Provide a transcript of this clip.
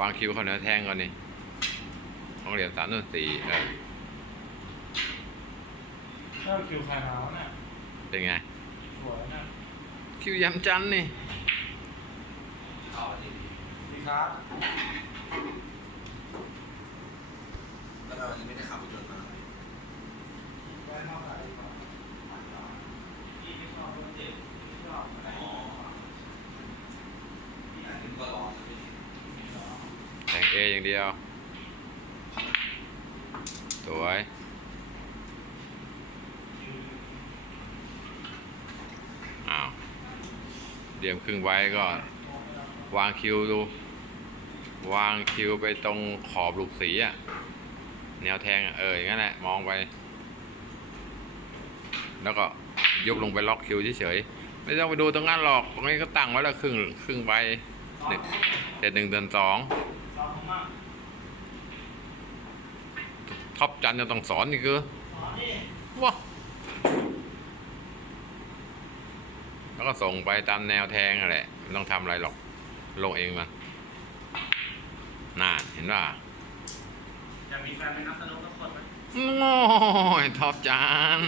วางคิวเขาเนื้อแทงก่อนนี่ต้องเหลี่ยมสามส่วนสี่เออถ้าคิวคาเท้าเนี่ยเป็นไง สวยนะคิวยำจันทร์นี่ดีครับแล้วเรายังไม่ได้ขับรถยนต์มาแว่นนอกสายดีกว่าพี่ไม่ชอบรถเจ็บไม่ชอบอะไร อ๋อพี่อันนี้ก็ร้อนนะพี่ แทงเออย่างเดียว สวย อ้าวเดียมครึ่งไว้ก็วางคิวดู วางคิวไปตรงขอบลูกสีอะแนวแทงอะเอออย่างนั้นแหละมองไป แล้วก็ยกลงไปล็อกคิวเฉยๆไม่ต้องไปดูตรงนั้นหรอกตรงนี้ก็ตั้งไว้แล้วครึ่งครึ่งใบ หนึ่งเจ็ดหนึ่งเดือนสองชอบมากท็อปจันจะต้องสอนนี่คืออ๋อนี่ว้าแล้วก็ส่งไปตามแนวแทงนั่นแหละไม่ต้องทำอะไรหรอก ลงเองมันน่าเห็นป่ะอยากมีแฟนเป็นนักสนุกสักคนไหมโอ้ยท็อปจัน